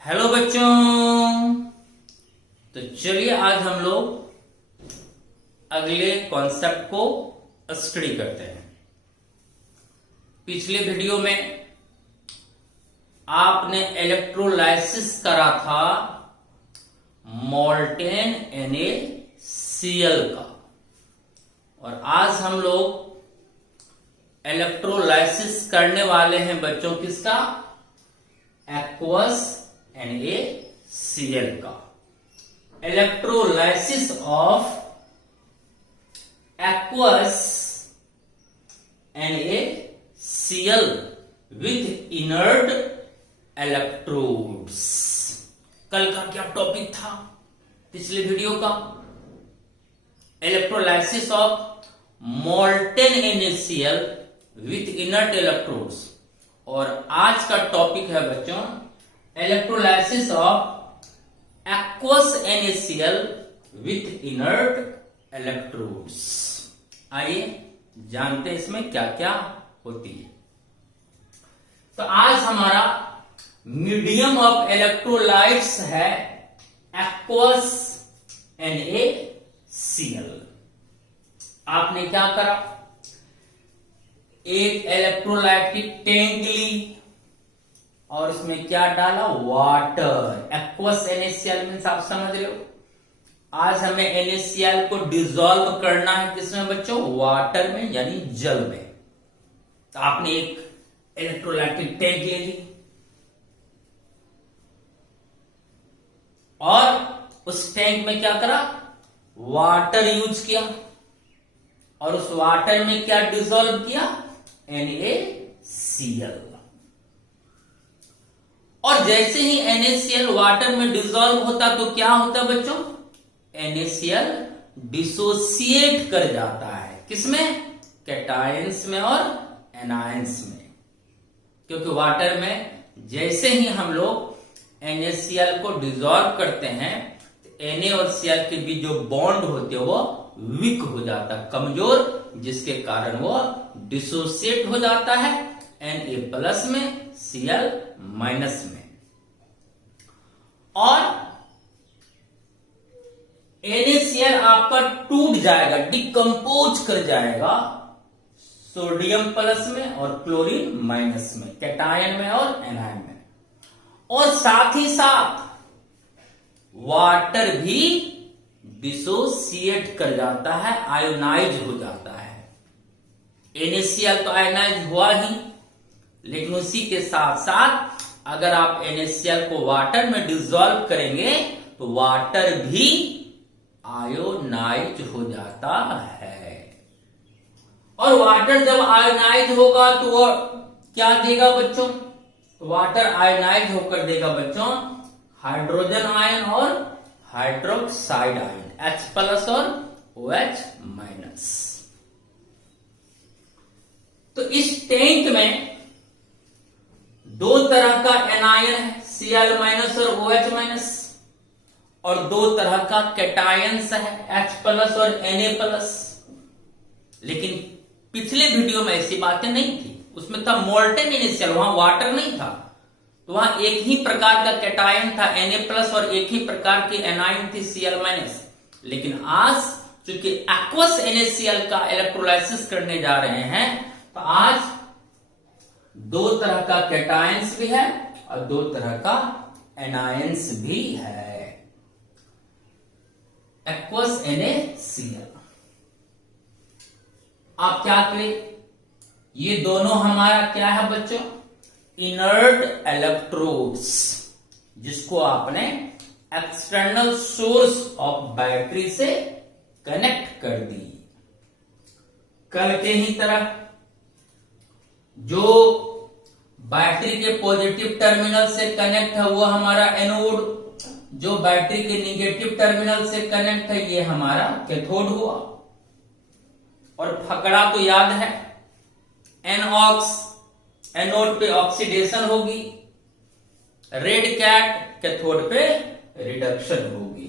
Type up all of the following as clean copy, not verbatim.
Hello बच्चों। तो चलिए आज हम लोग अगले कॉन्सेप्ट को स्टडी करते हैं। पिछले वीडियो में आपने इलेक्ट्रोलाइसिस करा था मोल्टेन NaCl का, और आज हम लोग इलेक्ट्रोलाइसिस करने वाले हैं बच्चों किसका? एक्वस NaCl का। Electrolysis of aqueous NaCl with inert electrodes. कल का क्या टॉपिक था पिछले वीडियो का? Electrolysis of molten NaCl with inert electrodes, और आज का टॉपिक है बच्चों electrolysis of aqueous NaCl with inert electrodes. आइए जानते हैं इसमें क्या क्या होती है। तो आज हमारा मीडियम ऑफ इलेक्ट्रोलाइट्स है एक्वस NaCl। आपने क्या करा? एक इलेक्ट्रोलाइटिक टैंक ली और उसमें क्या डाला? वाटर। एक्वस NaCl मीन्स आप समझ रहे हो। आज हमें NaCl को डिसॉल्व करना है किसमें बच्चों? वाटर में, यानी जल में। तो आपने एक इलेक्ट्रोलाइटिक टैंक ले ली और उस टैंक में क्या करा? वाटर यूज किया, और उस वाटर में क्या डिसॉल्व किया? NaCl। और जैसे ही NaCl वाटर में डिसॉल्व होता तो क्या होता बच्चों? NaCl डिसोसिएट कर जाता है किसमें? कैटायंस में और एनायंस में। क्योंकि वाटर में जैसे ही हम लोग NaCl को डिसॉल्व करते हैं तो Na और Cl के बीच जो बॉन्ड होते हैं वो वीक हो जाता है, कमजोर, जिसके कारण वो डिसोसिएट हो जाता है Na+ में, Cl- में। और NaCl आपका टूट जाएगा, डिकम्पोज कर जाएगा सोडियम प्लस में और क्लोरीन माइनस में, कैटायन में और एनायन में। और साथ ही साथ वाटर भी डिसोसिएट कर जाता है, आयोनाइज हो जाता है। NaCl तो आयोनाइज हुआ ही, लेकिन उसी के साथ साथ अगर आप NaCl को वाटर में डिसॉल्व करेंगे तो वाटर भी आयोनाइज हो जाता है। और वाटर जब आयोनाइज होगा तो वो क्या देगा बच्चों? वाटर आयोनाइज होकर देगा बच्चों हाइड्रोजन आयन और हाइड्रोक्साइड आयन, H+ और OH-। तो इस टैंक में दो तरह का एनायन है, Cl- और OH-, और दो तरह का कैटायंस है, H+ और Na+। लेकिन पिछले वीडियो में ऐसी बातें नहीं थी, उसमें था मोल्टेन NaCl, वहां वाटर नहीं था, तो वहां एक ही प्रकार का कैटायन था Na+ और एक ही प्रकार की एनायन थी Cl-। लेकिन आज चूंकि एक्वस NaCl का इलेक्ट्रोलाइसिस करने जा रहे हैं तो आज दो तरह का कैटायंस भी है और दो तरह का एनायंस भी है एक्वस NaCl। आप क्या करें? ये दोनों हमारा क्या है बच्चों? इनर्ट इलेक्ट्रोड्स, जिसको आपने एक्सटर्नल सोर्स ऑफ बैटरी से कनेक्ट कर दी। कल के ही तरह जो बैटरी के पॉजिटिव टर्मिनल से कनेक्ट है वो हमारा एनोड, जो बैटरी के निगेटिव टर्मिनल से कनेक्ट है ये हमारा कैथोड हुआ। और फकड़ा तो याद है, NOx, एनोड पे ऑक्सीडेशन होगी, रेड कैट कैथोड पे रिडक्शन होगी।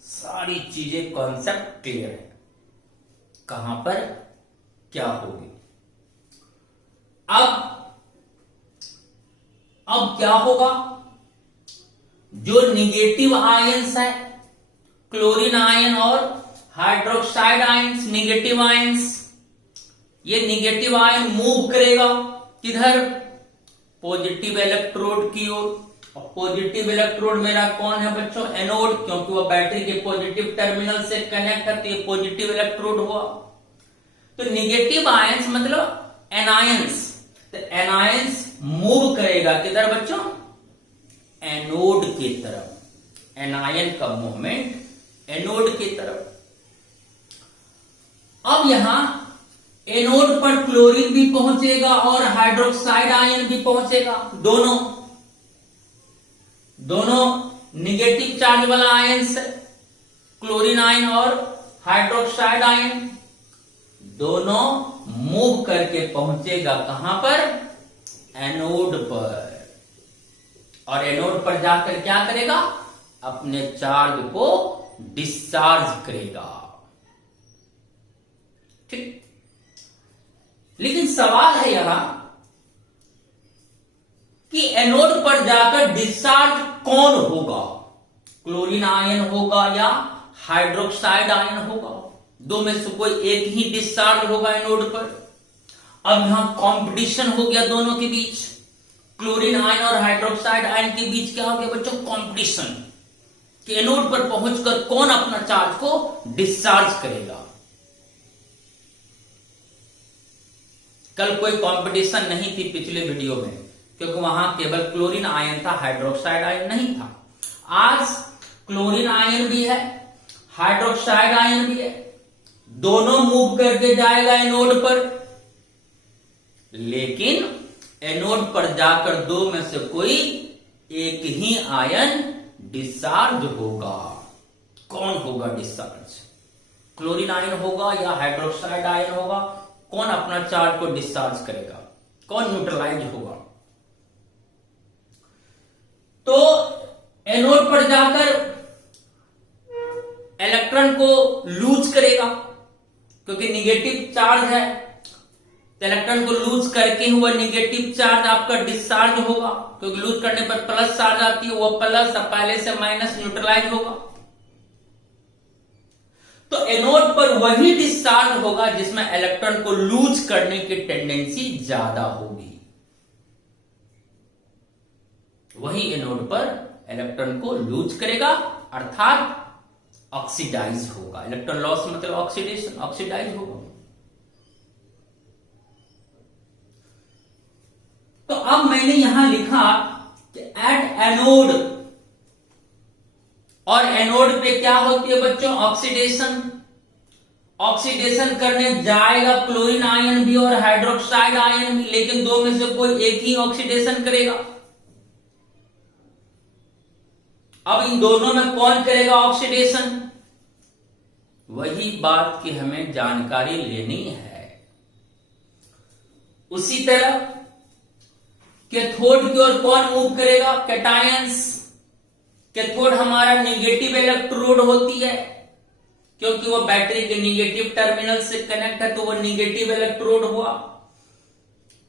सारी चीजें कॉन्सेप्ट क्लियर है, कहां पर क्या होगी। अब क्या होगा? जो निगेटिव आयंस है, क्लोरीन आयन और हाइड्रोक्साइड आयंस, निगेटिव आयंस, ये निगेटिव आयन मूव करेगा किधर? पॉजिटिव इलेक्ट्रोड की ओर। और पॉजिटिव इलेक्ट्रोड मेरा कौन है बच्चों? एनोड, क्योंकि वो बैटरी के पॉजिटिव टर्मिनल से कनेक्ट है, तो ये पॉजिटिव इलेक्ट्रोड हुआ। तो निगेटिव आयंस मतलब एनायंस, तो एनायंस मूव करेगा किधर बच्चों? एनोड की तरफ। एनायन का मूवमेंट एनोड की तरफ। अब यहां एनोड पर क्लोरीन भी पहुंचेगा और हाइड्रोक्साइड आयन भी पहुंचेगा। दोनों निगेटिव चार्ज वाला आयंस है, क्लोरीन आयन और हाइड्रोक्साइड आयन, दोनों मूव करके पहुंचेगा कहां पर? एनोड पर। और एनोड पर जाकर क्या करेगा? अपने चार्ज को डिस्चार्ज करेगा। ठीक। लेकिन सवाल है यहां कि एनोड पर जाकर डिस्चार्ज कौन होगा? क्लोरीन आयन होगा या हाइड्रोक्साइड आयन होगा? दो में से कोई एक ही डिस्चार्ज होगा एनोड पर। अब यहां कंपटीशन हो गया दोनों के बीच। क्लोरीन आयन और हाइड्रोक्साइड आयन के बीच क्या हो गया बच्चों? कंपटीशन कि एनोड पर पहुंचकर कौन अपना चार्ज को डिस्चार्ज करेगा। कल कोई कंपटीशन नहीं थी पिछले वीडियो में, क्योंकि वहां केवल क्लोरीन आयन था, हाइड्रोक्साइड आयन नहीं था। आज क्लोरीन आयन भी है, हाइड्रोक्साइड आयन भी है, दोनों मूव करके जाएगा एनोड पर। लेकिन एनोड पर जाकर दो में से कोई एक ही आयन डिस्चार्ज होगा। कौन होगा डिस्चार्ज? क्लोरीन आयन होगा या हाइड्रोक्साइड आयन होगा? कौन अपना चार्ज को डिस्चार्ज करेगा? कौन न्यूट्रलाइज होगा? तो एनोड पर जाकर इलेक्ट्रॉन को लूज करेगा, क्योंकि निगेटिव चार्ज है, तो इलेक्ट्रॉन को लूज करके हुआ निगेटिव चार्ज आपका डिस्चार्ज होगा, क्योंकि लूज करने पर प्लस चार्ज आती है, वो प्लस पहले से माइनस न्यूट्रलाइज होगा। तो एनोड पर वही डिस्चार्ज होगा जिसमें इलेक्ट्रॉन को लूज करने की टेंडेंसी ज्यादा होगी। वही एनोड पर इलेक्ट्रॉन को लूज करेगा, अर्थात ऑक्सीडाइज होगा। इलेक्ट्रॉन लॉस मतलब ऑक्सीडेशन, ऑक्सीडाइज होगा। तो अब मैंने यहां लिखा कि एट एनोड, और एनोड पे क्या होती है बच्चों? ऑक्सीडेशन। ऑक्सीडेशन करने जाएगा क्लोरीन आयन भी और हाइड्रोक्साइड आयन भी, लेकिन दो में से कोई एक ही ऑक्सीडेशन करेगा। अब इन दोनों में कौन करेगा ऑक्सीडेशन? वही बात की हमें जानकारी लेनी है। उसी तरह कैथोड की ओर कौन मूव करेगा? कैटायंस। कैथोड हमारा निगेटिव इलेक्ट्रोड होती है, क्योंकि वो बैटरी के निगेटिव टर्मिनल से कनेक्ट है, तो वो निगेटिव इलेक्ट्रोड हुआ।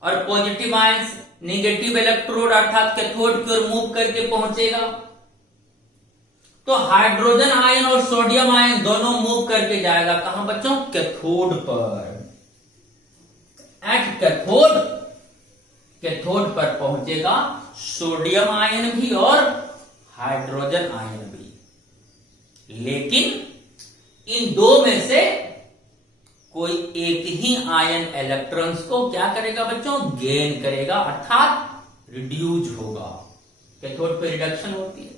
और पॉजिटिव आयंस निगेटिव इलेक्ट्रोड अर्थात कैथोड की ओर मूव करके पहुंचेगा। तो हाइड्रोजन आयन और सोडियम आयन दोनों मूव करके जाएगा कहां बच्चों? कैथोड पर। एट कैथोड, कैथोड पर पहुंचेगा सोडियम आयन भी और हाइड्रोजन आयन भी। लेकिन इन दो में से कोई एक ही आयन इलेक्ट्रॉन्स को क्या करेगा बच्चों? गेन करेगा, अर्थात रिड्यूज होगा। कैथोड पे रिडक्शन होती है।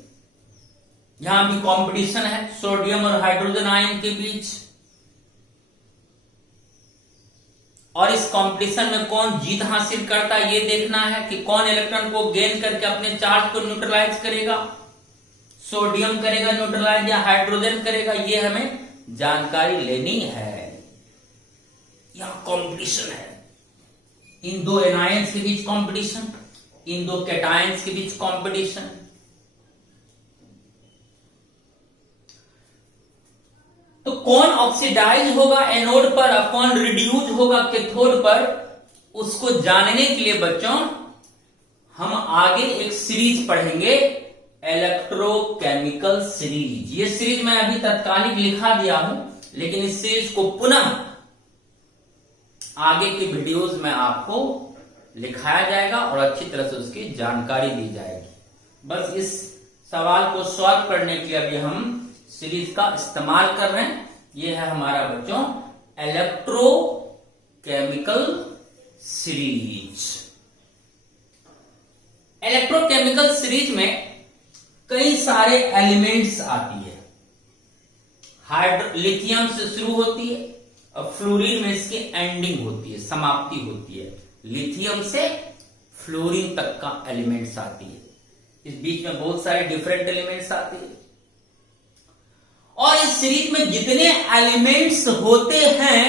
यहां भी कंपटीशन है सोडियम और हाइड्रोजन आयन के बीच, और इस कंपटीशन में कौन जीत हासिल करता है ये देखना है कि कौन इलेक्ट्रॉन को गेन करके अपने चार्ज को न्यूट्रलाइज करेगा। सोडियम करेगा न्यूट्रलाइज या हाइड्रोजन करेगा, ये हमें जानकारी लेनी है। यहां कंपटीशन है, इन दो एनायंस के बीच कंपटीशन, इन दो कैटायंस के बीच कंपटीशन। तो कौन ऑक्सीडाइज होगा एनोड पर और कौन रिड्यूज होगा कैथोड पर, उसको जानने के लिए बच्चों हम आगे एक सीरीज पढ़ेंगे, इलेक्ट्रोकेमिकल सीरीज। ये सीरीज मैं अभी तत्कालिक लिखा दिया हूं, लेकिन इस सीरीज को पुनः आगे के वीडियोस में आपको लिखाया जाएगा और अच्छी तरह से उसकी जानकारी दी जाएगी। बस इस सवाल को सॉल्व करने के लिए अभी हम सीरीज का इस्तेमाल कर रहे हैं। ये है हमारा बच्चों इलेक्ट्रोकेमिकल सीरीज। इलेक्ट्रोकेमिकल सीरीज में कई सारे एलिमेंट्स आती है। लिथियम से शुरू होती है और फ्लोरीन में इसकी एंडिंग होती है, समाप्ति होती है। लिथियम से फ्लोरीन तक का एलिमेंट्स आती है। इस बीच में बहुत सारे डिफरेंट एलिमेंट्स आते हैं और इस सीरीज में जितने एलिमेंट्स होते हैं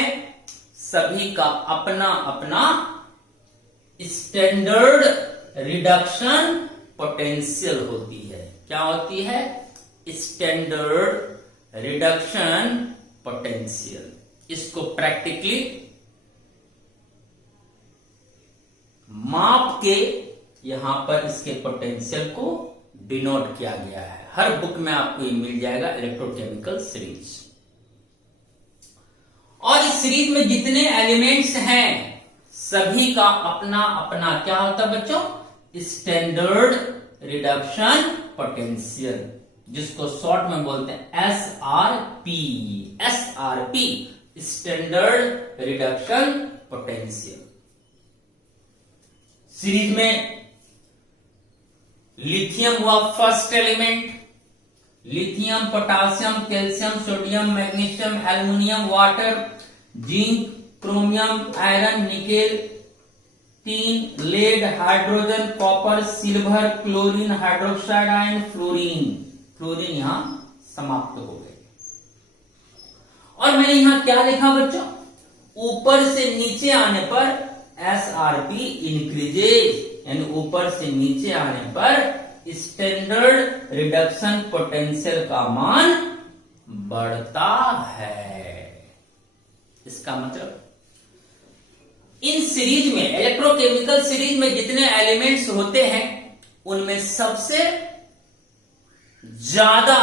सभी का अपना अपना स्टैंडर्ड रिडक्शन पोटेंशियल होती है। क्या होती है? Standard reduction potential. इसको प्रैक्टिकली माप के यहां पर इसके पोटेंशियल को डिनोट किया गया है। हर बुक में आपको ये मिल जाएगा इलेक्ट्रोकेमिकल सीरीज। और इस सीरीज में जितने एलिमेंट्स हैं सभी का अपना अपना क्या होता है बच्चों? स्टैंडर्ड रिडक्शन पोटेंशियल, जिसको शॉर्ट में बोलते हैं SRP। SRP standard reduction potential. Series में लिथियम हुआ first element. Lithium, potassium, calcium, sodium, magnesium, aluminium, water, zinc, chromium, iron, nickel, 3 lead, hydrogen, copper, silver, chlorine, hydroxide ion, fluorine. Fluorine यहां समाप्त हो गए। और मैंने यहां क्या लिखा बच्चों? ऊपर से नीचे आने पर SRP इंक्रीजेज, यानी ऊपर से नीचे आने पर स्टैंडर्ड रिडक्शन पोटेंशियल का मान बढ़ता है। इसका मतलब इन सीरीज में, इलेक्ट्रोकेमिकल सीरीज में जितने एलिमेंट्स होते हैं उनमें सबसे ज्यादा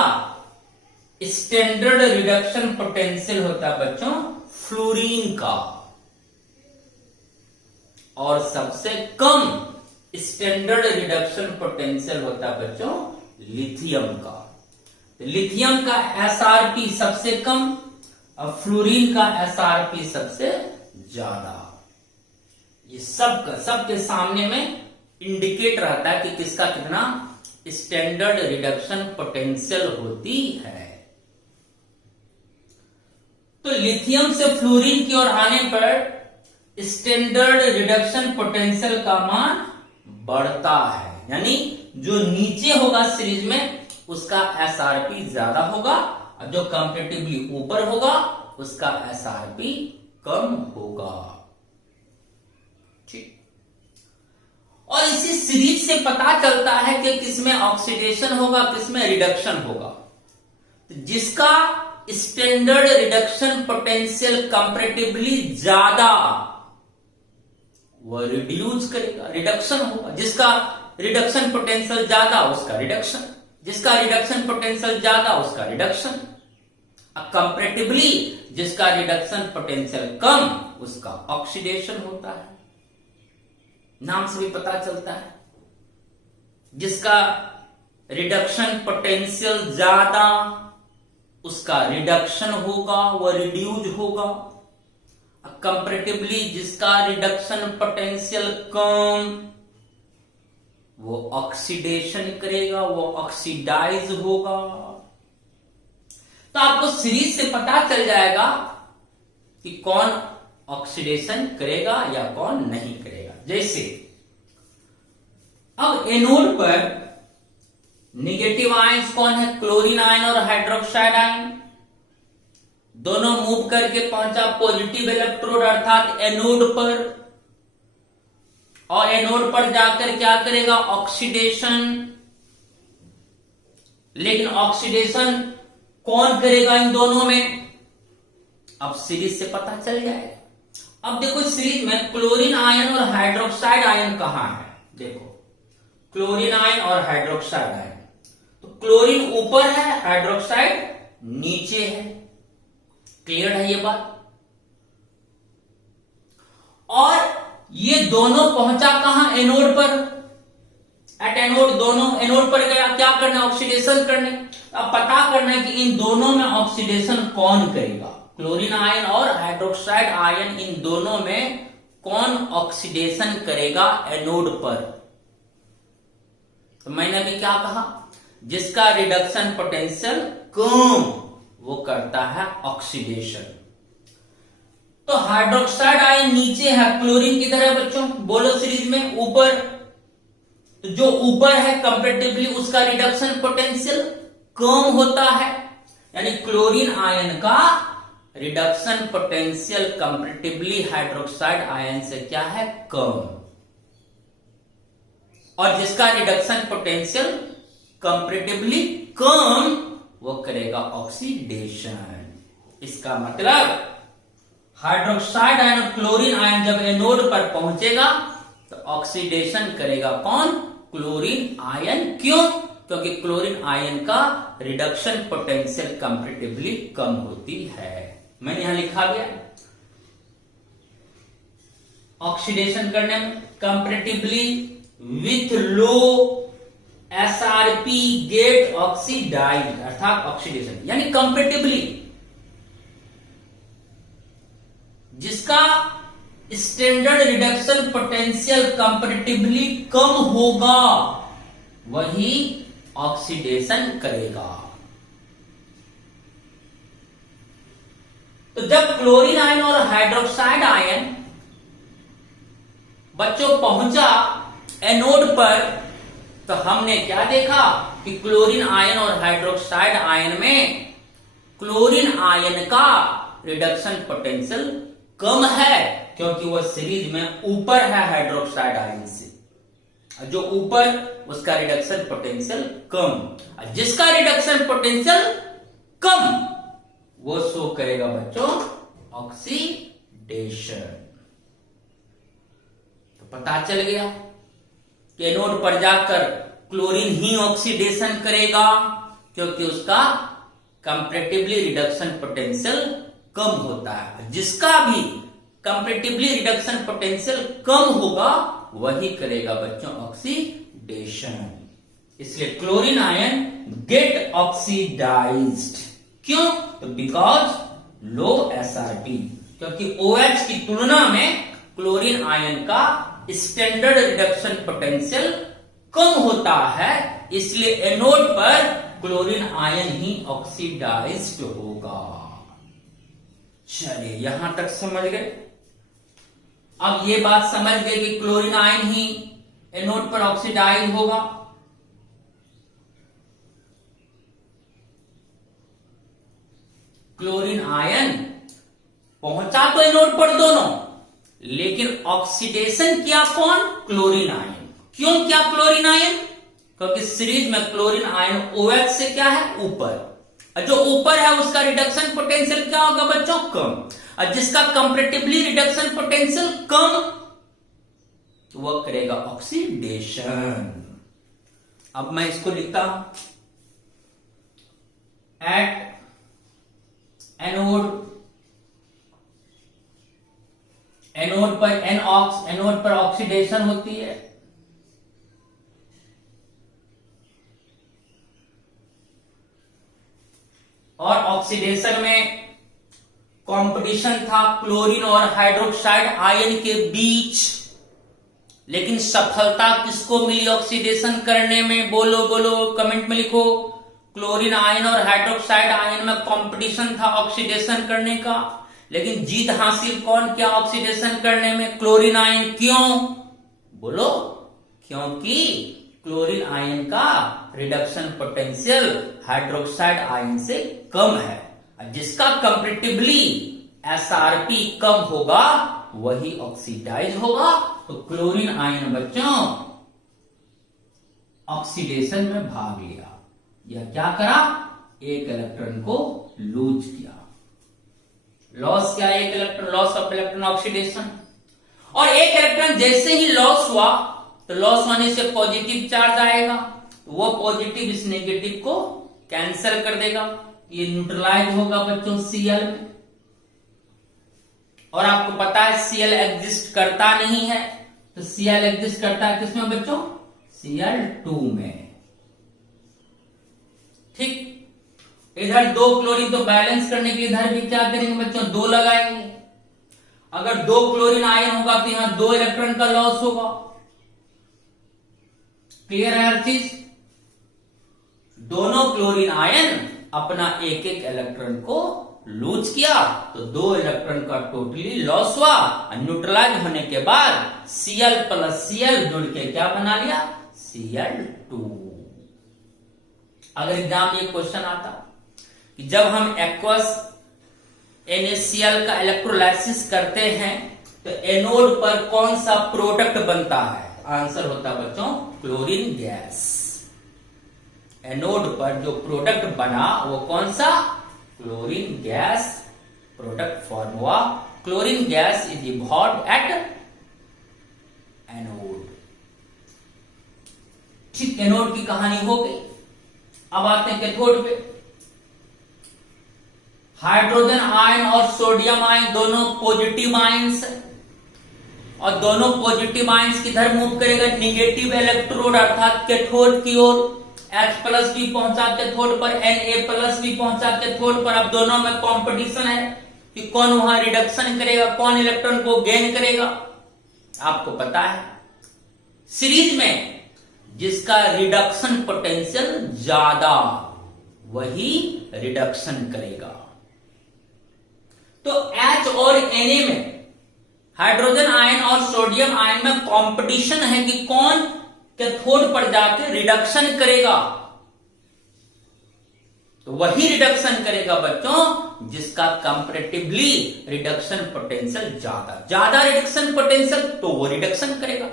स्टैंडर्ड रिडक्शन पोटेंशियल होता है बच्चों फ्लोरीन का, और सबसे कम स्टैंडर्ड रिडक्शन पोटेंशियल होता है बच्चों लिथियम का। तो लिथियम का SRP सबसे कम और फ्लोरीन का SRP सबसे ज्यादा। ये सबके सामने में इंडिकेट रहता है कि किसका कितना स्टैंडर्ड रिडक्शन पोटेंशियल होती है। तो लिथियम से फ्लोरीन की ओर आने पर स्टैंडर्ड रिडक्शन पोटेंशियल का मान बढ़ता है, यानी जो नीचे होगा सीरीज में उसका SRP ज्यादा होगा और जो कंपैरेटिवली ऊपर होगा उसका SRP कम होगा। ठीक। और इसी सीरीज से पता चलता है कि किसमें ऑक्सीडेशन होगा, किसमें रिडक्शन होगा। तो जिसका स्टैंडर्ड रिडक्शन पोटेंशियल कंपैरेटिवली ज्यादा वह रिड्यूस करेगा, रिडक्शन होगा। जिसका रिडक्शन पोटेंशियल ज्यादा उसका रिडक्शन, जिसका रिडक्शन पोटेंशियल ज्यादा उसका रिडक्शन। कंपैरेटिवली जिसका रिडक्शन पोटेंशियल कम उसका ऑक्सीडेशन होता है। नाम से भी पता चलता है जिसका रिडक्शन पोटेंशियल ज्यादा उसका रिडक्शन होगा, वह रिड्यूज होगा। कंपैरेटिवली जिसका रिडक्शन पोटेंशियल कम वो ऑक्सीडेशन करेगा, वो ऑक्सीडाइज होगा। तो आपको सीरीज से पता चल जाएगा कि कौन ऑक्सीडेशन करेगा या कौन नहीं करेगा। जैसे अब एनोड पर निगेटिव आयंस कौन है? क्लोरीन आयन और हाइड्रोक्साइड आयन। दोनों मूव करके पहुंचा पॉजिटिव इलेक्ट्रोड अर्थात एनोड पर, और एनोड पर जाकर क्या करेगा? ऑक्सीडेशन। लेकिन ऑक्सीडेशन कौन करेगा इन दोनों में? अब सीरीज से पता चल जाएगा। अब देखो सीरीज में क्लोरीन आयन और हाइड्रोक्साइड आयन कहां है? देखो क्लोरीन आयन और हाइड्रोक्साइड आयन तो क्लोरीन ऊपर है, हाइड्रोक्साइड नीचे है। क्लियर है ये बात? और ये दोनों पहुंचा कहां? एनोड पर। एट एनोड दोनों एनोड पर गया, क्या करना? ऑक्सीडेशन करने। अब पता करना है कि इन दोनों में ऑक्सीडेशन कौन करेगा। क्लोरीन आयन और हाइड्रोक्साइड आयन, इन दोनों में कौन ऑक्सीडेशन करेगा एनोड पर? तो मैंने अभी क्या कहा? जिसका रिडक्शन पोटेंशियल कम, वो करता है ऑक्सीडेशन। तो हाइड्रोक्साइड आयन नीचे है, क्लोरीन किधर है बच्चों? बोलो सीरीज में ऊपर। तो जो ऊपर है कंपैरेटिवली उसका रिडक्शन पोटेंशियल कम होता है, यानी क्लोरीन आयन का reduction potential comparatively hydroxide ion से क्या है? कम। और जिसका रिडक्शन पोटेंशियल कंपैरेटिवली कम, वो करेगा ऑक्सीडेशन। इसका मतलब हाइड्रोक्साइड आयन और क्लोरीन आयन जब एनोड पर पहुंचेगा तो ऑक्सीडेशन करेगा कौन? Chlorine ion. क्यों? क्योंकि क्लोरीन आयन का रिडक्शन पोटेंशियल कंपैरेटिवली कम होती है। मैंने यहां लिखा गया ऑक्सीडेशन करने में comparatively with low SRP get oxidised, अर्थात ऑक्सीडेशन यानी कंपैरेटिवली जिसका स्टैंडर्ड रिडक्शन पोटेंशियल कंपैरेटिवली कम होगा वही ऑक्सीडेशन करेगा। तो जब क्लोरीन आयन और हाइड्रोक्साइड आयन बच्चों पहुंचा एनोड पर, तो हमने क्या देखा कि क्लोरीन आयन और हाइड्रोक्साइड आयन में क्लोरीन आयन का रिडक्शन पोटेंशियल कम है, क्योंकि वह सीरीज में ऊपर है हाइड्रोक्साइड आयन से। जो ऊपर उसका रिडक्शन पोटेंशियल कम, जिसका रिडक्शन पोटेंशियल कम वो शो करेगा बच्चों ऑक्सीडेशन। तो पता चल गया कि एनोड पर जाकर क्लोरीन ही ऑक्सीडेशन करेगा, क्योंकि उसका कंपैरेटिवली रिडक्शन पोटेंशियल कम होता है। जिसका भी कंपैरेटिवली रिडक्शन पोटेंशियल कम होगा वही करेगा बच्चों ऑक्सीडेशन। इसलिए क्लोरीन आयन गेट ऑक्सीडाइज्ड। क्यों? तो बिकॉज लो एसआरपी, क्योंकि OH की तुलना में क्लोरीन आयन का स्टैंडर्ड रिडक्शन पोटेंशियल कम होता है, इसलिए एनोड पर क्लोरीन आयन ही ऑक्सीडाइज्ड होगा। चलिए यहां तक समझ गए। अब ये बात समझ गए कि क्लोरीन आयन ही एनोड पर ऑक्सीडाइज होगा। क्लोरीन आयन पहुंचा तो एनोड पर दोनों, लेकिन ऑक्सीडेशन किया कौन? Chlorine ion. क्यों क्या क्लोरीन आयन? क्योंकि सीरीज में क्लोरीन आयन OH से क्या है? ऊपर। जो ऊपर है उसका रिडक्शन पोटेंशियल क्या होगा बच्चों? कम। और जिसका कंपैरेटिवली रिडक्शन पोटेंशियल कम, तो वह करेगा ऑक्सीडेशन। अब मैं इसको लिखता हूं एट एनोड पर एनोड पर ऑक्सीडेशन होती है। और ऑक्सीडेशन में कंपटीशन था क्लोरीन और हाइड्रोक्साइड आयन के बीच, लेकिन सफलता किसको मिली ऑक्सीडेशन करने में? बोलो बोलो, कमेंट में लिखो। क्लोरीन आयन और हाइड्रोक्साइड आयन में कंपटीशन था ऑक्सीडेशन करने का, लेकिन जीत हासिल कौन किया ऑक्सीडेशन करने में? Chlorine ion. क्यों? बोलो। क्योंकि क्लोरीन आयन का रिडक्शन पोटेंशियल हाइड्रोक्साइड आयन से कम है, जिसका कंपैरेटिवली एसआरपी कम होगा वही ऑक्सीडाइज होगा। तो क्लोरीन आयन बच्चों ऑक्सीडेशन में भाग लिया। यह क्या करा? एक इलेक्ट्रॉन को लूज किया। लॉस क्या? एक electron, loss of electron oxidation. और एक इलेक्ट्रॉन जैसे ही लॉस हुआ तो लॉस होने से पॉजिटिव चार्ज आएगा, वो पॉजिटिव इस नेगेटिव को कैंसिल कर देगा, ये न्यूट्रलाइज होगा बच्चों Cl में। और आपको पता है Cl एग्जिस्ट करता नहीं है, तो Cl एग्जिस्ट करता है किसमें बच्चों? Cl2 में। ठीक, इधर 2 क्लोरीन तो बैलेंस करने के लिए इधर भी क्या करेंगे बच्चों? 2 लगाएंगे। अगर 2 क्लोरीन आयन होगा तो यहां 2 इलेक्ट्रॉन का लॉस होगा। क्लियर है हर चीज? दोनों क्लोरीन आयन अपना एक एक इलेक्ट्रॉन को लूज किया तो 2 इलेक्ट्रॉन का टोटली लॉस हुआ। न्यूट्रलाइज होने के बाद Cl प्लस Cl जुड़ के क्या बना लिया? Cl2। अगर एग्जाम में एक क्वेश्चन आता कि जब हम एक्वस NaCl का इलेक्ट्रोलाइसिस करते हैं तो एनोड पर कौन सा प्रोडक्ट बनता है? आंसर होता है बच्चों क्लोरीन गैस। एनोड पर जो प्रोडक्ट बना वो कौन सा? क्लोरीन गैस प्रोडक्ट फॉर्म हुआ। Chlorine gas is evolved at anode. ठीक, एनोड की कहानी हो गई। अब आते हैं कैथोड पे। हाइड्रोजन आयन और सोडियम आयन दोनों पॉजिटिव आयन्स है, और दोनों पॉजिटिव आयन्स किधर मूव करेगा? निगेटिव इलेक्ट्रोड अर्थात कैथोड की ओर। H प्लस भी पहुंचा कैथोड पर, Na+ भी पहुंचा कैथोड पर। अब दोनों में कंपटीशन है कि कौन वहां रिडक्शन करेगा, कौन इलेक्ट्रॉन को गेन करेगा। आपको पता है सीरीज में जिसका रिडक्शन पोटेंशियल ज्यादा वही रिडक्शन करेगा। तो H और Na में, हाइड्रोजन आयन और सोडियम आयन में कंपटीशन है कि कौन कैथोड पर जाके रिडक्शन करेगा। तो वही रिडक्शन करेगा बच्चों जिसका कंपैरेटिवली रिडक्शन पोटेंशियल ज्यादा रिडक्शन पोटेंशियल, तो वो रिडक्शन करेगा।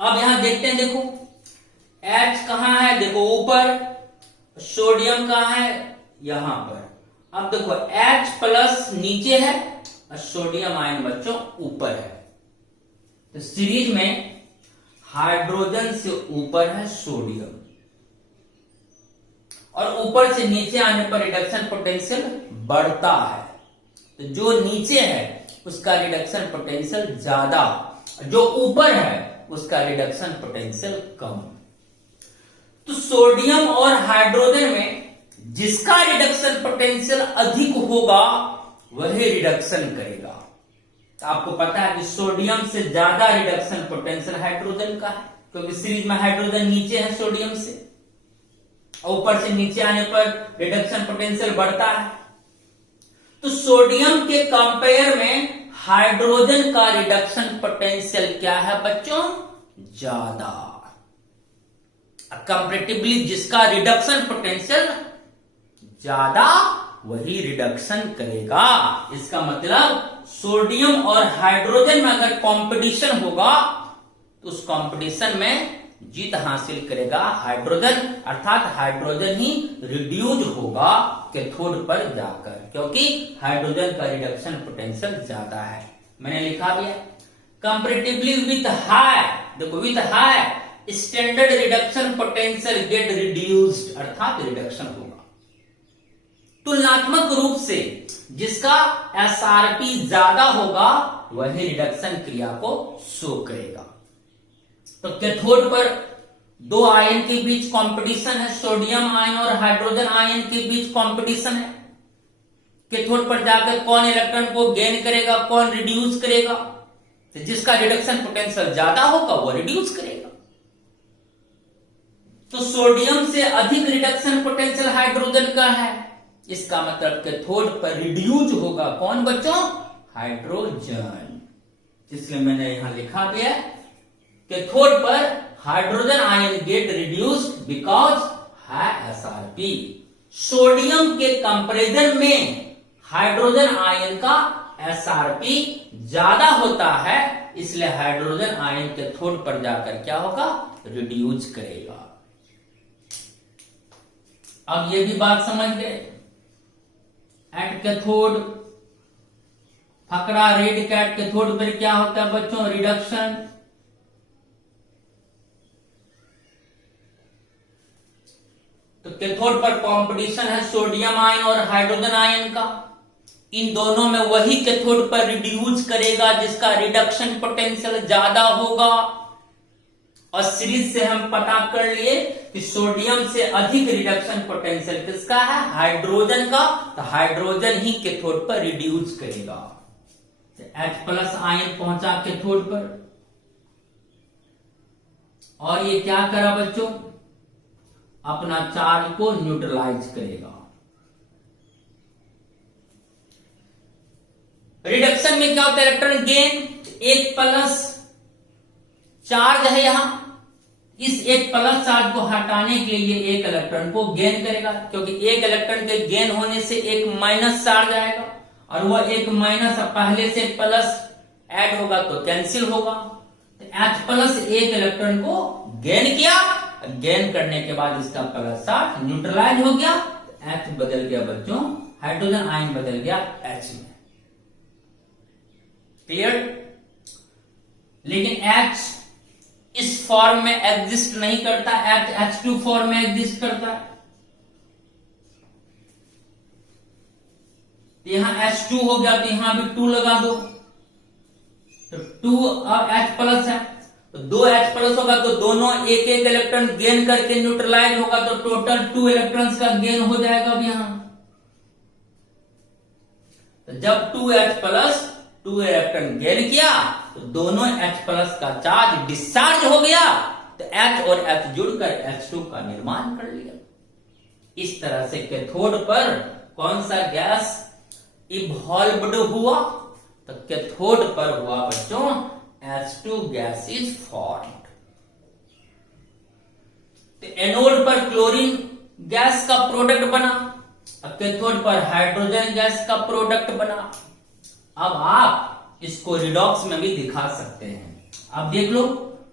अब यहां देखते हैं, देखो H कहां है? देखो ऊपर। सोडियम कहां है? यहां पर। अब देखो H प्लस नीचे है और सोडियम आयन बच्चों ऊपर है। तो सीरीज में हाइड्रोजन से ऊपर है सोडियम, और ऊपर से नीचे आने पर रिडक्शन पोटेंशियल बढ़ता है। तो जो नीचे है उसका रिडक्शन पोटेंशियल ज्यादा, जो ऊपर है उसका रिडक्शन पोटेंशियल कम। तो सोडियम और हाइड्रोजन में जिसका रिडक्शन पोटेंशियल अधिक होगा वही रिडक्शन करेगा। तो आपको पता है कि सोडियम से ज्यादा रिडक्शन पोटेंशियल हाइड्रोजन का है, क्योंकि सीरीज में हाइड्रोजन नीचे है सोडियम से, ऊपर से नीचे आने पर रिडक्शन पोटेंशियल बढ़ता है। तो सोडियम के कंपेयर में हाइड्रोजन का रिडक्शन पोटेंशियल क्या है बच्चों? ज्यादा। कंपैरेटिवली जिसका रिडक्शन पोटेंशियल ज्यादा वही रिडक्शन करेगा। इसका मतलब सोडियम और हाइड्रोजन में अगर कंपटीशन होगा तो उस कंपटीशन में जीत हासिल करेगा हाइड्रोजन, अर्थात हाइड्रोजन ही रिड्यूस होगा कैथोड पर जाकर, क्योंकि हाइड्रोजन का रिडक्शन पोटेंशियल ज्यादा है। मैंने लिखा भी है कंपैरेटिवली विथ हाई, देखो with high standard reduction potential gate reduced, अर्थात रिडक्शन होगा। तुलनात्मक रूप से जिसका SRP ज्यादा होगा वही रिडक्शन क्रिया को शो करेगा। तो कैथोड पर 2 आयन के बीच कंपटीशन है, सोडियम आयन और हाइड्रोजन आयन के बीच कंपटीशन है। कैथोड पर जाकर कौन इलेक्ट्रॉन को गेन करेगा, कौन रिड्यूस करेगा। तो जिसका रिडक्शन पोटेंशियल ज्यादा होगा वो रिड्यूस करेगा। तो सोडियम से अधिक रिडक्शन पोटेंशियल हाइड्रोजन का है, इसका मतलब कैथोड पर रिड्यूस होगा कौन बच्चों? हाइड्रोजन। इसलिए मैंने यहां लिखा भी है कैथोड पर hydrogen ion gate reduced because high SRP। Sodium के कंपैरिजन में हाइड्रोजन आयन का SRP ज्यादा होता है, इसलिए हाइड्रोजन आयन कैथोड पर जाकर क्या होगा? रिड्यूस करेगा। अब ये भी बात समझ गए। एट कैथोड फकरा रेड कैट कैथोड पर क्या होता है बच्चों? रिडक्शन। कैथोड पर कंपटीशन है सोडियम आयन और हाइड्रोजन आयन का। इन दोनों में वही कैथोड पर रिड्यूस करेगा जिसका रिडक्शन पोटेंशियल ज्यादा होगा। और सीरीज से हम पता कर लिए कि सोडियम से अधिक रिडक्शन पोटेंशियल किसका है, हाइड्रोजन का। तो हाइड्रोजन ही कैथोड पर रिड्यूस करेगा। तो H+ आयन पहुंचा कैथोड पर और ये क्या करा बच्चों, अपना चार्ज को न्यूट्रलाइज करेगा। रिडक्शन में क्या होता है, इलेक्ट्रॉन गेन। 1+ चार्ज है यहां, इस 1+ चार्ज को हटाने के लिए एक इलेक्ट्रॉन को गेन करेगा, क्योंकि एक इलेक्ट्रॉन के गेन होने से एक माइनस चार्ज आएगा और वह एक माइनस पहले से प्लस ऐड होगा तो कैंसिल होगा। तो H+ एक इलेक्ट्रॉन को गेन किया, गेन करने के बाद इसका प्लस चार्ज न्यूट्रलाइज हो गया। H बदल गया बच्चों, हाइड्रोजन आयन बदल गया H में। क्लियर। लेकिन H इस फॉर्म में एग्जिस्ट नहीं करता, H2 फॉर्म में एग्जिस्ट करता है। यहां H2 हो गया तो यहां भी 2 लगा दो, तो 2 और H+ है तो 2 H+ होगा तो दोनों एक एक इलेक्ट्रॉन गेन करके न्यूट्रलाइज होगा, तो टोटल 2 इलेक्ट्रॉन्स का गेन हो जाएगा अब यहां। तो जब 2H+ 2 इलेक्ट्रॉन गेन किया तो दोनों H+ का चार्ज डिस्चार्ज हो गया, तो H और H जुड़कर H2 का निर्माण कर लिया। इस तरह से कैथोड पर कौन सा गैस इवॉल्व्ड हुआ, तो कैथोड पर हुआ बच्चों H2 गैस इज फॉर्म्ड। तो एनोड पर क्लोरीन गैस का प्रोडक्ट बना, कैथोड पर हाइड्रोजन गैस का प्रोडक्ट बना। अब आप इसको रिडॉक्स में भी दिखा सकते हैं। अब देख लो,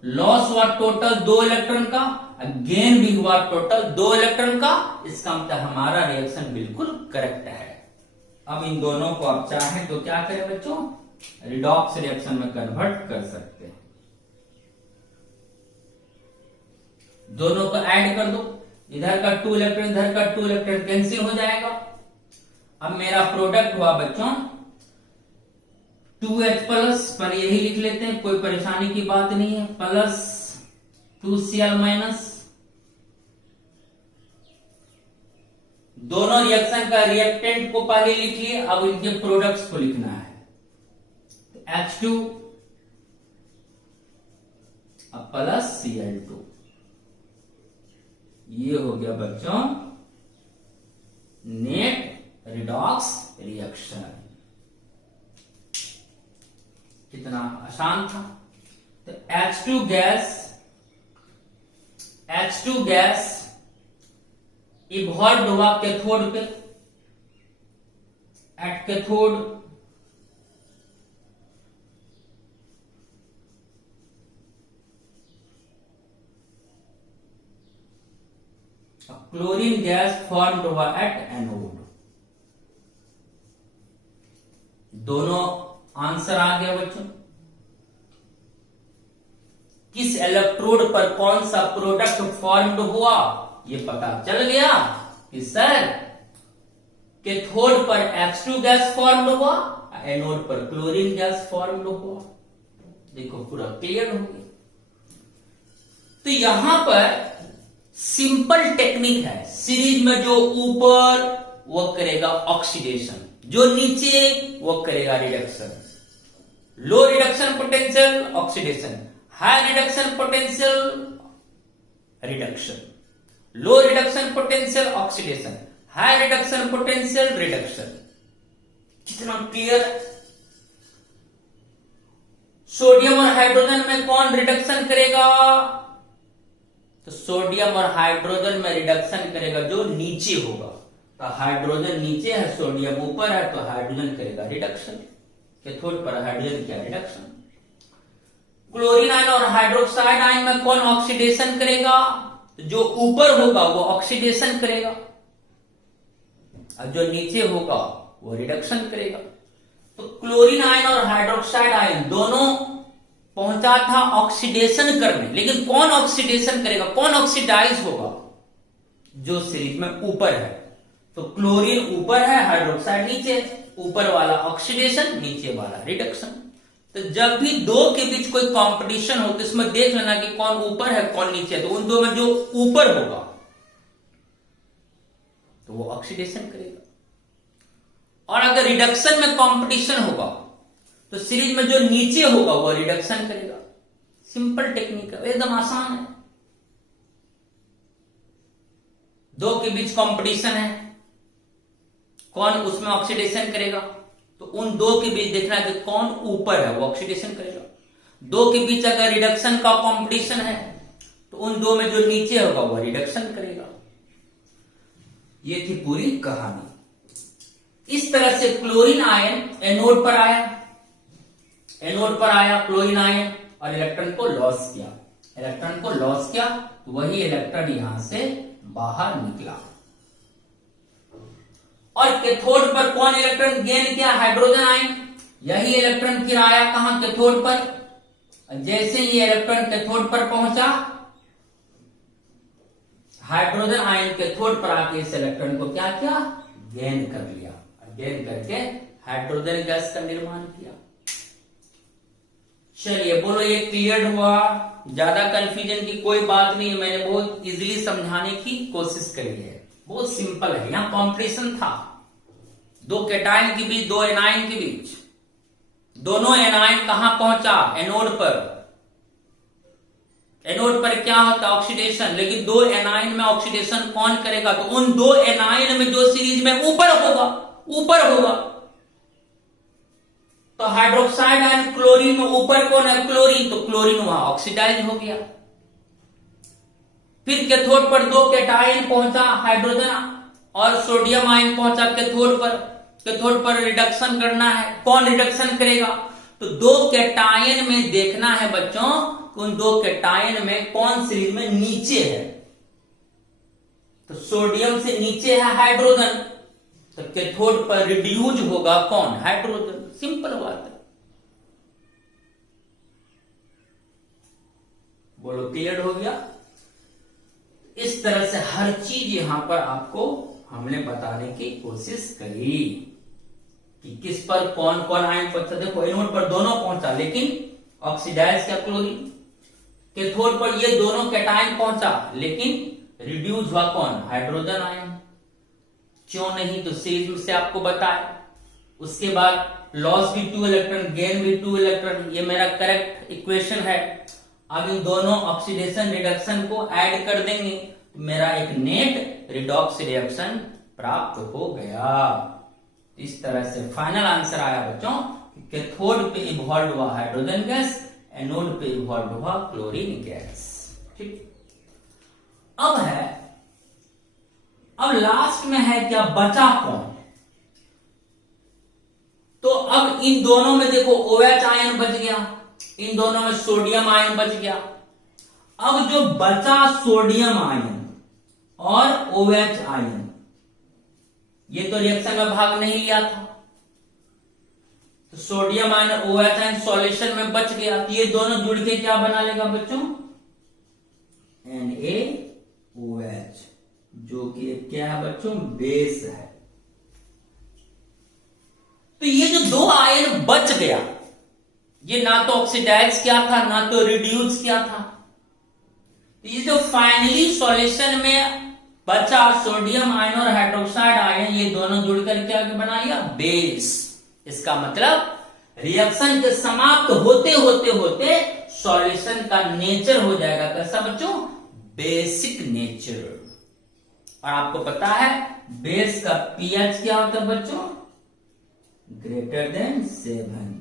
लॉस हुआ टोटल 2 इलेक्ट्रॉन का, गेन भी हुआ टोटल 2 इलेक्ट्रॉन का। इसका मतलब हमारा रिएक्शन बिल्कुल करेक्ट है। अब इन दोनों को आप चाहें तो क्या करें बच्चों, रिडॉक्स रिएक्शन में कन्वर्ट कर सकते हैं। दोनों को ऐड कर दो, इधर का 2 इलेक्ट्रॉन इधर का 2 इलेक्ट्रॉन कैंसिल हो जाएगा। अब मेरा प्रोडक्ट हुआ बच्चों 2H+ पर यही लिख लेते हैं, कोई परेशानी की बात नहीं है, प्लस 2Cl-। दोनों रिएक्शन का रिएक्टेंट को पहले लिख लिए, अब इनके प्रोडक्ट्स को लिखना है। तो H2 प्लस Cl2, ये हो गया बच्चों नेट रिडॉक्स रिएक्शन। कितना आसान था। तो H2 गैस इवॉल्व हुआ कैथोड पे, at cathode. Chlorine gas formed हुआ एट एनोड। दोनों आंसर आ गया बच्चों। किस इलेक्ट्रोड पर कौन सा प्रोडक्ट फॉर्म्ड हुआ ये पता चल गया कि सर कैथोड पर H2 गैस फॉर्म्ड हुआ, एनोड पर क्लोरीन गैस फॉर्म्ड हुआ। देखो पूरा क्लियर हो गया। तो यहां पर सिंपल टेक्निक है, सीरीज में जो ऊपर वो करेगा ऑक्सीडेशन, जो नीचे वो करेगा reduction. Low reduction potential oxidation, high reduction potential reduction, low reduction potential oxidation, high reduction potential reduction. कितना क्लियर। सोडियम और हाइड्रोजन में कौन रिडक्शन करेगा, तो सोडियम और हाइड्रोजन में रिडक्शन करेगा जो नीचे होगा। तो हाइड्रोजन नीचे है, सोडियम ऊपर है, तो हाइड्रोजन करेगा रिडक्शन। कैथोड पर हाइड्रोजन क्या रिडक्शन। क्लोरीन आयन और हाइड्रोक्साइड आयन में कौन ऑक्सीडेशन करेगा, तो जो ऊपर होगा वो ऑक्सीडेशन करेगा और जो नीचे होगा वो रिडक्शन करेगा। तो क्लोरीन आयन और हाइड्रोक्साइड आयन दोनों पहुंचा था ऑक्सीडेशन करने, लेकिन कौन ऑक्सीडेशन करेगा, कौन ऑक्सीडाइज होगा, जो सीरीज में ऊपर है। तो क्लोरीन ऊपर है, हाइड्रोक्साइड नीचे, ऊपर वाला ऑक्सीडेशन, नीचे वाला रिडक्शन। तो जब भी दो के बीच कोई कंपटीशन हो तो इसमें देख लेना कि कौन ऊपर है कौन नीचे है। तो उन दो में जो ऊपर होगा तो वो ऑक्सीडेशन करेगा, और अगर रिडक्शन में कंपटीशन होगा तो सीरीज में जो नीचे होगा वो रिडक्शन करेगा। सिंपल टेक्निक है, एकदम आसान है। दो के बीच कंपटीशन है, कौन उसमें ऑक्सीडेशन करेगा, तो उन दो के बीच देखना है कि कौन ऊपर है वो ऑक्सीडेशन करेगा। दो के बीच अगर रिडक्शन का कंपटीशन है तो उन दो में जो नीचे होगा वो रिडक्शन करेगा। ये थी पूरी कहानी। इस तरह से क्लोरीन आयन एनोड पर आया, एनोड पर आया क्लोरीन आयन और इलेक्ट्रॉन को लॉस किया, इलेक्ट्रॉन को लॉस किया तो वही इलेक्ट्रॉन यहां से बाहर निकला। और कैथोड पर कौन इलेक्ट्रॉन गेन किया, हाइड्रोजन आयन। यही इलेक्ट्रॉन फिर आया कहां, कैथोड पर। जैसे ही इलेक्ट्रॉन कैथोड पर पहुंचा, हाइड्रोजन आयन कैथोड पर आके इस इलेक्ट्रॉन को क्या किया, गेन कर लिया। गेन करके हाइड्रोजन गैस का निर्माण किया। चलिए बोलो, ये क्लियर हुआ? ज्यादा कंफ्यूजन की कोई बात नहीं है, मैंने बहुत इजीली समझाने की कोशिश करी है, बहुत सिंपल है। यहां कॉम्पिटिशन था दो कैटायन के बीच, दो एनायन के बीच। दोनों एनायन कहां पहुंचा, एनोड पर। एनोड पर क्या होता है, ऑक्सीडेशन। लेकिन दो एनायन में ऑक्सीडेशन कौन करेगा, तो उन दो एनायन में जो सीरीज में ऊपर होगा, ऊपर होगा। तो हाइड्रोक्साइड आयन क्लोरीन में ऊपर कौन है, क्लोरीन, तो क्लोरीन वहां ऑक्सीडाइज हो गया। फिर कैथोड पर दो कैटायन पहुंचा, हाइड्रोजन और सोडियम आयन पहुंचा कैथोड पर। कैथोड पर रिडक्शन करना है, कौन रिडक्शन करेगा, तो दो कैटायन में देखना है बच्चों, उन दो कैटायन में कौन सीरीज में नीचे है। तो सोडियम से नीचे है हाइड्रोजन, तो कैथोड पर रिड्यूज होगा कौन, हाइड्रोजन। सिंपल बात है। बोलो क्लियर हो गया? इस तरह से हर चीज यहां पर आपको हमने बताने की कोशिश करी कि किस पर कौन कौन आयन पहुंचा। देखो एनोड पर दोनों पहुंचा, लेकिन ऑक्सीडाइज क्या, क्लोरीन। कैथोड पर ये दोनों कैटायन पहुंचा, लेकिन रिड्यूस हुआ कौन, हाइड्रोजन आयन। क्यों नहीं, तो सीरीज से आपको बताया। उसके बाद लॉस भी 2 इलेक्ट्रॉन, गेन भी 2 इलेक्ट्रॉन, ये मेरा करेक्ट इक्वेशन है। अब इन दोनों ऑक्सीडेशन रिडक्शन को ऐड कर देंगे तो मेरा एक नेट रिडॉक्स रिएक्शन प्राप्त हो गया। इस तरह से फाइनल आंसर आया बच्चों, कैथोड पे इवॉल्व हुआ हाइड्रोजन गैस, एनोड पे इवॉल्व हुआ क्लोरीन गैस। ठीक, अब लास्ट में है क्या, बचा कौन। तो अब इन दोनों में देखो OH आयन बच गया, इन दोनों में सोडियम आयन बच गया। अब जो बचा सोडियम आयन और OH आयन, ये तो रिएक्शन में भाग नहीं लिया था, तो सोडियम आयन और OH आयन सॉल्यूशन में बच गया। तो ये दोनों जुड़ के क्या बना लेगा बच्चों, NaOH, जो कि क्या है बच्चों, बेस है। तो ये जो दो आयन बच गया, ये ना तो ऑक्सीडाइज किया था ना तो रिड्यूस किया था। ये जो फाइनली सॉल्यूशन में बचा सोडियम आयन और हाइड्रोक्साइड आयन, ये दोनों जुड़कर क्या बना लिया, बेस। इसका मतलब रिएक्शन के समाप्त होते होते होते सॉल्यूशन का नेचर हो जाएगा कैसा बच्चों, बेसिक नेचर। और आपको पता है बेस का पीएच क्या होता है बच्चों, ग्रेटर देन 7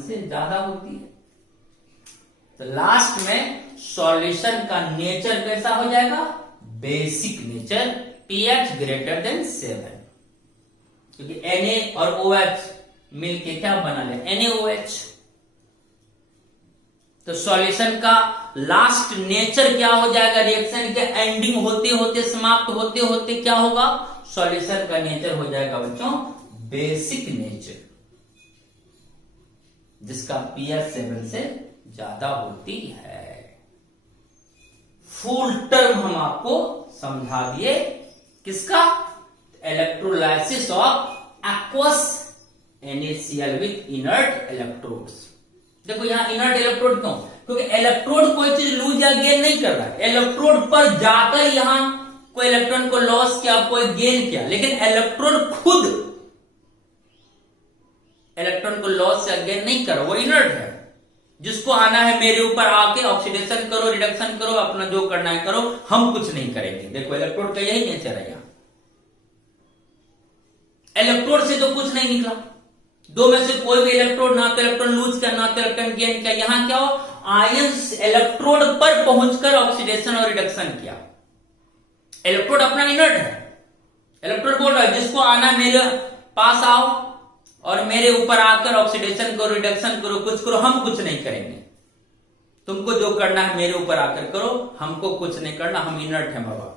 से ज्यादा होती है। तो लास्ट में सॉल्यूशन का नेचर कैसा हो जाएगा, basic nature, pH greater than 7। क्योंकि Na और OH मिलके क्या बना ले, NaOH। तो सॉल्यूशन का लास्ट नेचर क्या हो जाएगा, रिएक्शन के एंडिंग होते होते, समाप्त होते होते क्या होगा, सॉल्यूशन का नेचर हो जाएगा बच्चों बेसिक नेचर, जिसका pH 7 से ज्यादा होती है। फुल टर्म हम आपको समझा दिए किसका, electrolysis of aqueous NaCl with inert electrodes. देखो यहां इनर्ट इलेक्ट्रोड क्यों, क्योंकि इलेक्ट्रोड कोई चीज लूज या गेन नहीं कर रहा है, इलेक्ट्रोड पर जाकर यहां कोई इलेक्ट्रॉन को लॉस किया, कोई गेन किया, लेकिन इलेक्ट्रोड खुद इलेक्ट्रॉन को लॉस या गेन नहीं कर रहा, वो इनर्ट है। जिसको आना है मेरे ऊपर आके ऑक्सीडेशन करो, रिडक्शन करो, अपना जो करना है करो, हम कुछ नहीं करेंगे। देखो इलेक्ट्रोड का यही नेचर है। यहां इलेक्ट्रोड से तो कुछ नहीं निकला, दो में से कोई भी इलेक्ट्रोड ना तो इलेक्ट्रॉन लूज किया ना तो इलेक्ट्रॉन गेन किया। यहां क्या हो, आयंस इलेक्ट्रोड पर पहुंचकर ऑक्सीडेशन और रिडक्शन किया। इलेक्ट्रोड अपना इनर्ट है, इलेक्ट्रोड बोल रहा है जिसको आना मेरे पास आओ और मेरे ऊपर आकर ऑक्सीडेशन करो, रिडक्शन करो, कुछ करो, हम कुछ नहीं करेंगे। तुमको जो करना है मेरे ऊपर आकर करो, हमको कुछ नहीं करना, हम इनर्ट है बाबा,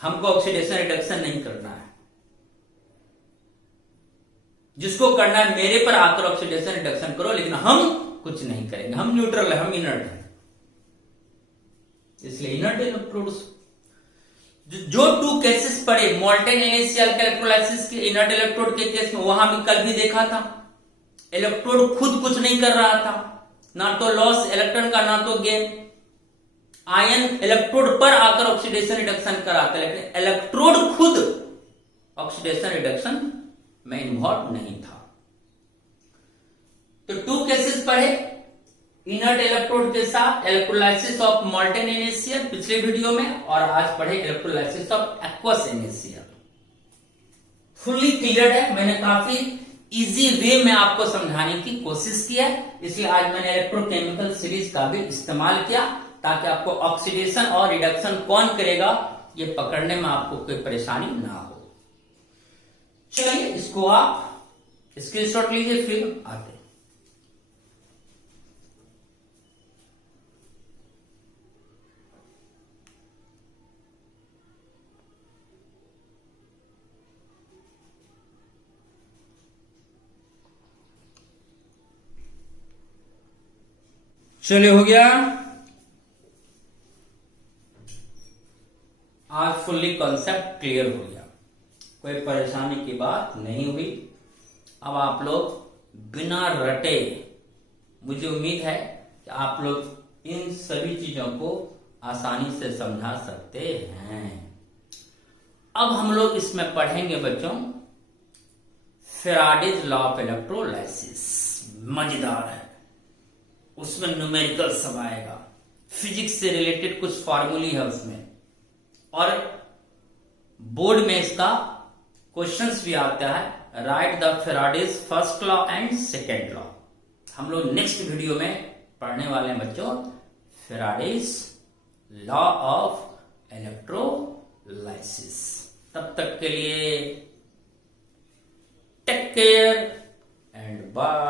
हमको ऑक्सीडेशन रिडक्शन नहीं करना है। जिसको करना है मेरे पर आकर ऑक्सीडेशन रिडक्शन करो, लेकिन हम कुछ नहीं करेंगे, हम न्यूट्रल है, हम इनर्ट है। इसलिए इनर्ट इलेक्ट्रोड्स जो टू केसेस पढ़े मोल्टेन NaCl के इलेक्ट्रोलाइसिस के इनर्ट इलेक्ट्रोड के केस में, वहां भी कल भी देखा था, इलेक्ट्रोड खुद कुछ नहीं कर रहा था, ना तो लॉस इलेक्ट्रॉन का ना तो गेन। आयन इलेक्ट्रोड पर आकर ऑक्सीडेशन रिडक्शन कराता, लेकिन इलेक्ट्रोड खुद ऑक्सीडेशन रिडक्शन में इन्वॉल्व नहीं था। तो टू केसेस पढ़े इनर्ट इलेक्ट्रोड के साथ इलेक्ट्रोलाइसिस ऑफ मोल्टेन NaCl पिछले वीडियो में, और आज पढ़े electrolysis of aqueous NaCl। Fully clear है, मैंने काफी इजी वे में आपको समझाने की कोशिश की है, इसलिए आज मैंने इलेक्ट्रोकेमिकल सीरीज का भी इस्तेमाल किया ताकि आपको ऑक्सीडेशन और रिडक्शन कौन करेगा ये पकड़ने में आपको कोई परेशानी ना हो। चलिए इसको आप स्क्रीनशॉट लीजिए, फिर आते हैं। चलिए हो गया, आज फुल्ली कॉन्सेप्ट क्लियर हो गया, कोई परेशानी की बात नहीं हुई। अब आप लोग बिना रटे, मुझे उम्मीद है कि आप लोग इन सभी चीजों को आसानी से समझा सकते हैं। अब हम लोग इसमें पढ़ेंगे बच्चों फैराडेज लॉ ऑफ इलेक्ट्रोलाइसिस। मजेदार है, उसमें न्यूमेरिकल सब आएगा, फिजिक्स से रिलेटेड कुछ फॉर्मूली है उसमें, और बोर्ड में इसका क्वेश्चंस भी आता है। Right the Faraday's first law and second law. हम लोग नेक्स्ट वीडियो में पढ़ने वाले हैं बच्चों फैराडेज लॉ ऑफ इलेक्ट्रोलाइसिस। तब तक के लिए टेक केयर एंड बाय।